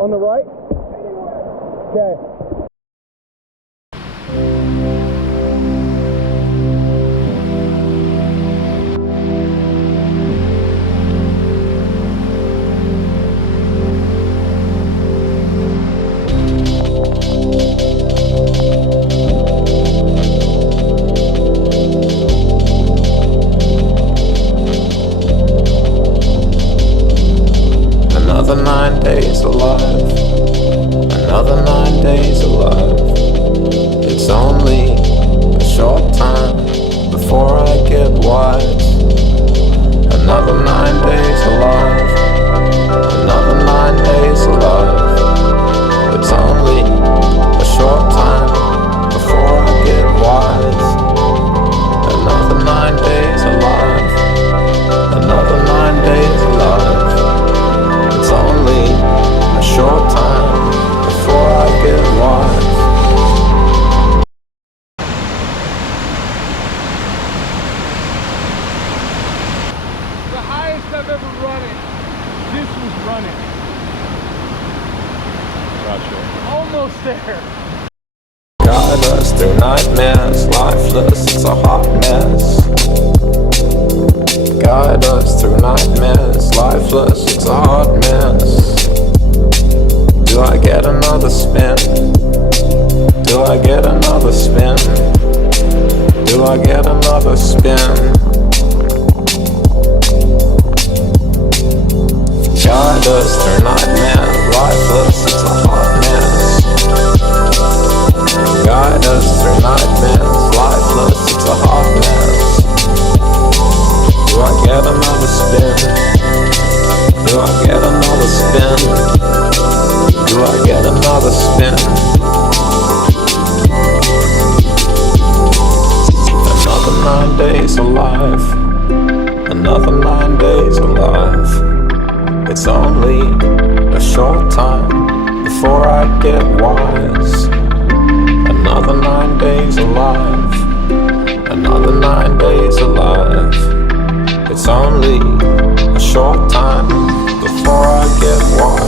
On the right? Okay. Another 9 days alive, another 9 days alive. It's only a short time before I get wise. Another 9 days alive, another 9 days alive. It's only a short time before I get wise. Another 9 days alive, another 9 days alive. It's only a short time before I get wise. The highest I've ever run it, this was running. Gotcha. Almost there. Guide us through nightmares, lifeless, it's a hot mess. Guide us through nightmares, lifeless, it's a hot mess. Do I get another spin? Do I get another spin? Do I get another spin? Guide us through nightmares, lifeless, it's a hot mess. Guide us through nightmares, lifeless, it's a hot mess. Do I get another spin? Do I get another spin? Do I get another spin? Another 9 days alive, another 9 days alive. It's only a short time before I get wise. Another 9 days alive, another 9 days alive. It's only a short time before I get wise.